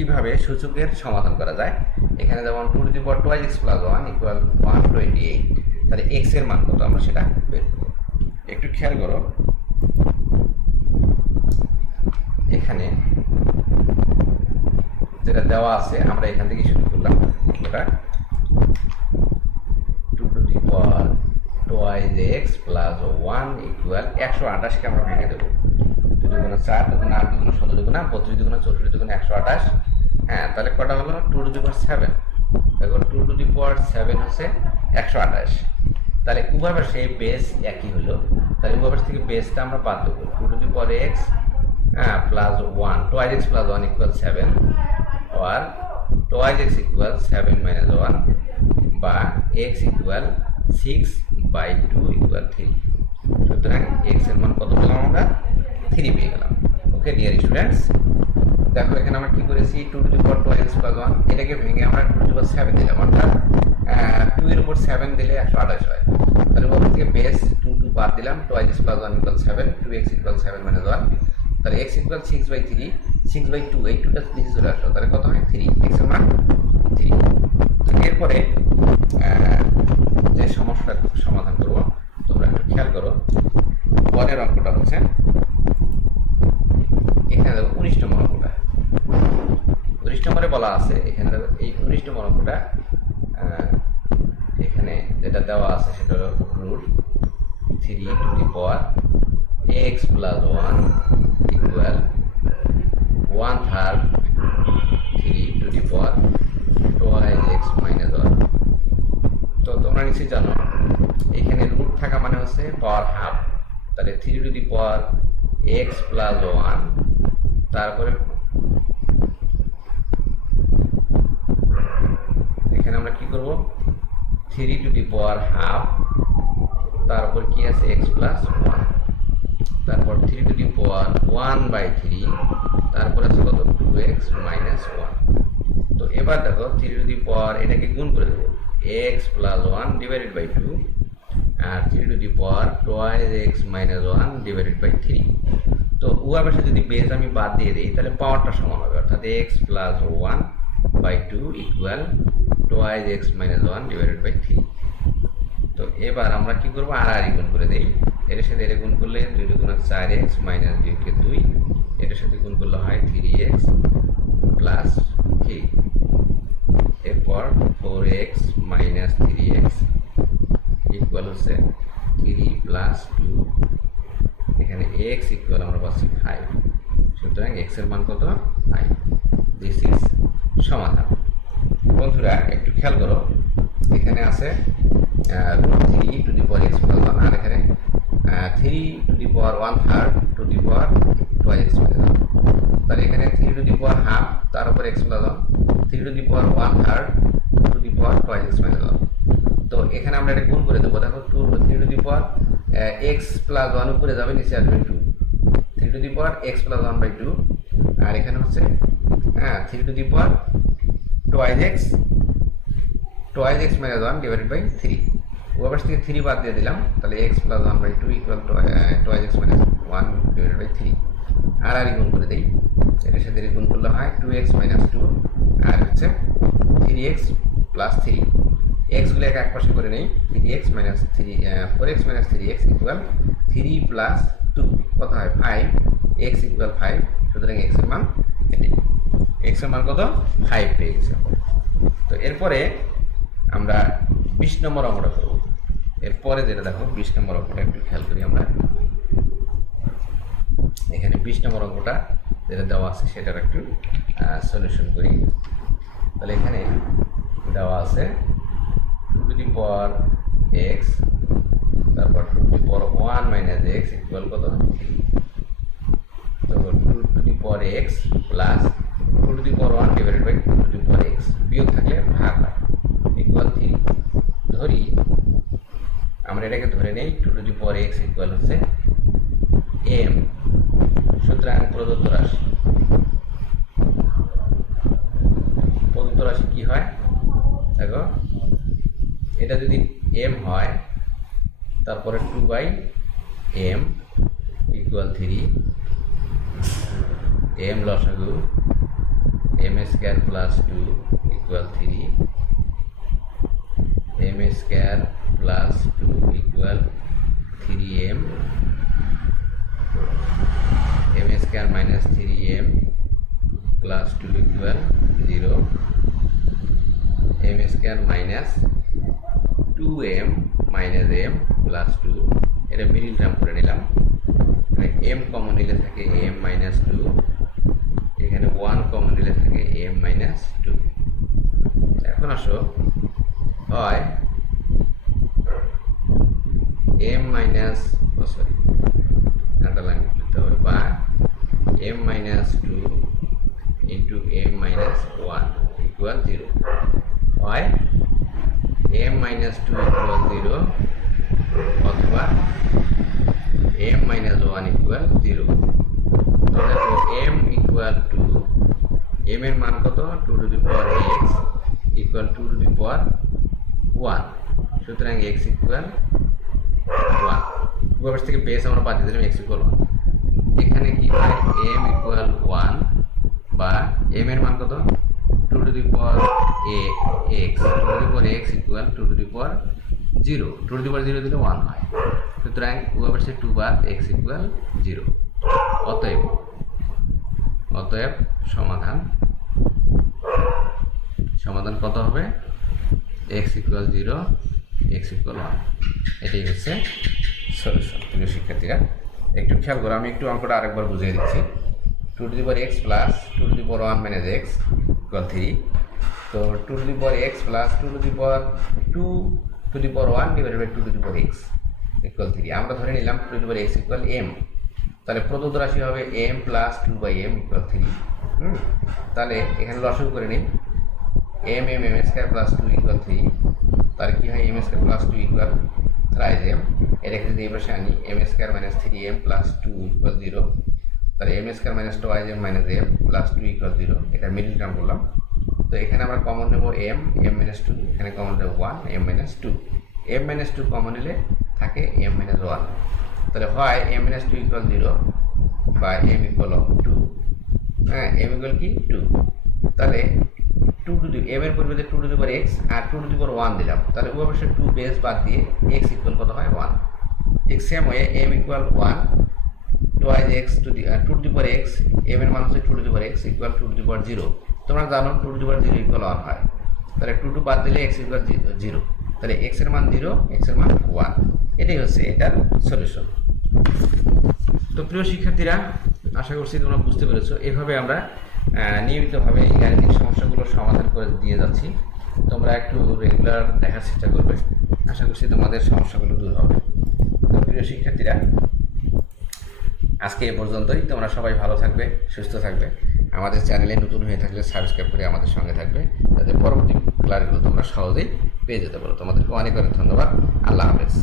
কিভাবে সূচকের সমাধান করা যায়। এখানে যেমন 2 টু দি পাওয়ার 2x + 1 = 128, তাহলে x এর মান কত আমরা সেটা বের করব। একটু খেয়াল করো, এখানে যেটা দেওয়া আছে আমরা এখান থেকে শুরু করলাম। ওটা 2 টু দি পাওয়ার 2x + 1 = 128 কে আমরা ভেঙে দেবো। 2 দুগুণে 4, 2 দুগুণে 8, 2 দুগুণে 16, 2 দুগুণে 32, 2 দুগুণে 64, 2 দুগুণে 128। হ্যাঁ, তাহলে কটা হলো? 2 টু দি পাওয়ার 7। দেখো 2 টু দি পাওয়ার 7 হচ্ছে 128। তাহলে উভয় পাশে বেস একই হলো, তাহলে উভয় পাশ থেকে বেসটা আমরা বাদ দেবো। 2 to the power x + 1, 2x + 1 = 7, or 2x = 7 - 1, বা x = 6/2 = 3। সুতরাং x এর মান কত পেলাম আমরা? 3 পেয়ে গেলাম। ওকে ডিয়ার স্টুডেন্টস, দেখো এখানে আমরা কি করেছি, 2 টু দি পাওয়ার 2x + 1 এটাকে ভেঙে আমরা 2 টু দি পাওয়ার 7 দিলাম, অর্থাৎ 2 এর উপর 7 দিলে 128 হয়। তাহলে ওখান থেকে বেস 2 বাদ দিলাম, 2x + 1 = 7, 2x = 7 - 1, তাহলে x = 6/3, 6/2, এই 2টা নিচে চলে আসলো, তাহলে কত হয়? 3, x এর মান 3। তো এরপরে যে সমস্যাটা সমাধান করব তোমরা একটু খেয়াল করো। পরের অঙ্কটা হচ্ছে এখানে দেখো 19 নম্বর অঙ্কটা। 19 নম্বরে বলা আছে, এখানে দেখো এই 19 নম্বর অঙ্কটা, এখানে যেটা দেওয়া আছে সেটা হলো √3 two the power x + 1 = 1/3 3 two the power 2x - 1। তো তোমরা নিশ্চয়ই জানো এখানে রুট থাকা মানে হচ্ছে পাওয়ার হাফ, তাহলে 3 টু দি পাওয়ার x + 1, তারপরে এখানে আমরা কি করব? 3 টু দি পাওয়ার হাফ, তারপর কি আছে? x + 1, তারপর 3 টু দি পাওয়ার 1/3, তারপর আছে কত? 2x - 1। তো এবার দেখো 3 টু দি পাওয়ার এটাকে গুণ করে দেবো, x + 1 / 2, R 3 two the power 2x - 1 / 3। তো উভয় পাশে যদি বেস আমি বাদ দিয়ে দিই তাহলে পাওয়ারটা সমান হবে, অর্থাৎ x + 1/2 = 2x - 1 / 3। তো এবার আমরা কি করবো? আর গুণ করে দেই, এর সাথে এটা গুণ করলে 2 দুগুণে 4x - 2 কে 2, এটার সাথে গুণ করলে হয় 3x + 3, এরপর 4x - 3x ইকুয়াল হচ্ছে 3 + 2, এখানে x ইকুয়াল আমরা পাচ্ছি 5। সুতরাং x এর মান কত? 5। দিস ইজ সমাধান। বন্ধুরা একটু খেয়াল করো, এখানে আছে √3 টু দি পাওয়ার x + 1, আর এখানে 3 two the power 1/3 two the power 2x - 1। তাহলে এখানে 3 টু দি পাওয়ার হাফ, তার উপর x + 1, 3 two the power 1/3 two the power 2x - 1। তো এখানে আমরা এটা গুণ করে দেবো। দেখো 3 টু দি পাওয়ার x + 1 উপরে যাবে, নিচে আসবে 2, 3 টু দি পাওয়ার x + 1/2, আর এখানে হচ্ছে 3 টু দি পাওয়ার 2x - 1 / 3। ওই পাশ থেকে 3 বাদ দিয়ে দিলাম, তাহলে x + 1/2 = 2x - 1 / 3। আর গুণ করে দিই, এটার সাথে গুণ করলে হয় 2x - 2, আর হচ্ছে 3x + 3। x গুলো এক পাশে করে নেই, 3x - 3 4x - 3x = 3 + 2 কত হয়? 5, x = 5। সুতরাং x এর মান এটাই, x এর মান কত? 5 পেয়ে গেছে। তো এরপরে আমরা 20 নম্বর অঙ্কটা করব। এরপরে যেটা দেখো 20 নম্বর অঙ্কটা একটু খেয়াল করি আমরা। এখানে 20 নম্বর অঙ্কটা যেটা দেওয়া আছে সেটার একটু সলিউশন করি। তাহলে এখানে দেওয়া আছে 2 টু দি পাওয়ার x, তারপর 2 to the power 1 - x equal কত? তো 2 to the power x plus 2 to the power 1 / 2 to the power x, বিয়োগ থাকলে ভাগ হয়, ইকুয়াল 3। ধরি আমরা এটাকে ধরে নেই 2 to the power x equal হচ্ছে m। সুতরাং প্রদত্ত রাশি কি হয়? দেখো এটা যদি m হয়, তারপরে 2/m = 3, m লসাগু m square plus 2 equal 3, m square plus 2 equal 3m, m square minus 3m plus 2 equal 0, m square minus 2m minus m plus 2, এটা মিডিল টার্ম করে নিলাম। m কমন নিলে থাকে m মাইনাস 2, এখানে 1 common নিলে থাকে m minus 2। এখন আসো হয় m মাইনাস সরি আন্ডারলাইন করতে হবে, বা m minus 2 into m minus 1 equal 0, হয় m মাইনাস 2 ইকুয়াল 0 অথবা m মাইনাস 1 ইকুয়াল 0। তো দেখো m ইকুয়াল টু, m এর মান কত, 2 to the power x equal 2 to the power 1, সুতরাং x ইকুয়াল 1। উপর থেকে বেস আমরা বাদ দিয়ে দিলাম, x ইকুয়াল 1। এখানে কি হয়, m ইকুয়াল 1 বা m এর মান কত, 2 to the power x, 2 to the power x equal 2 to the power 0, 2 to the power 0 দিলে 1 হয়, সুতরাং উপর থেকে 2 বার x ইকুয়াল 0। অতএব সমাধান কত হবে, x ইকুয়াল 0, x ইকুয়াল 1। এটাই হচ্ছে সলিউশন। প্রিয় শিক্ষার্থীরা একটু খেয়াল করো, আমি একটু অঙ্কটা আরেকবার বুঝিয়ে দিচ্ছি। 2 to the power x plus 2 to the power 1 minus x equal 3। তো 2 to the power x plus 2 to the power 2 to the power 1 divided by 2 to the power x equal 3। আমরা ধরে নিলাম 2 to the power x equal m, তাহলে প্রদত্ত রাশি হবে m plus 2 by m equal 3। তাহলে এখানে লসাগু করে নিই, m স্কয়ার প্লাস 2 ইকুয়াল 3, তাহলে কি হয়, m square plus 2 equal থ্রাইজ m, এটা যদি এই পাশে আনি m square minus 3m plus 2 equal 0, তাহলে m square minus 2m minus m plus 2 equal 0, এটা মিডল টার্ম করলাম। তো এখানে আমরা কমন নেব m মাইনাস 2, এখানে কমন নেব 1 m minus 2, m minus 2 common নিলে থাকে m মাইনাস 1, তাহলে হয় m মাইনাস 2 ইকুয়াল 0 বা m ইকুয়াল 2, হ্যাঁ m ইকুয়াল কি 2, তাহলে 2 টু দি m এর পরিবর্তে 2 টু দি পাওয়ার x আর 2 টু দি পাওয়ার 1 দিলাম, তাহলে অবশ্যই 2 বেস বাদ দিয়ে x ইকুয়াল কত হয় 1। ঠিক same way m equal 1 twice x to the 2 to the power x, m এর মান হচ্ছে 2 to the power x equal 2 to the power 0। তোমরা জানো 2 টু দি পাওয়ার 0 ইকুয়াল 1 হয়, তাহলে 2 2 বাদ দিলে x ইকুয়াল 0, তাহলে x এর মান 0, x এর মান 1। এটাই হচ্ছে এটার সলিউশন। তো প্রিয় শিক্ষার্থীরা আশা করছি তোমরা বুঝতে পেরেছো। এভাবে আমরা নিয়মিতভাবে এই গাণিতিক সমস্যাগুলোর সমাধান করে দিয়ে যাচ্ছি, তোমরা একটু রেগুলার দেখার চেষ্টা করবে, আশা করছি তোমাদের সমস্যাগুলো দূর হবে। তো প্রিয় শিক্ষার্থীরা আজকে এ পর্যন্তই, তোমরা সবাই ভালো থাকবে, সুস্থ থাকবে। আমাদের চ্যানেলে নতুন হয়ে থাকলে সাবস্ক্রাইব করে আমাদের সঙ্গে থাকবে, যাতে পরবর্তী ক্লাসগুলো তোমরা সহজেই পেয়ে যেতে পারো। তোমাদেরকে অনেক অনেক ধন্যবাদ। আল্লাহ হাফেজ।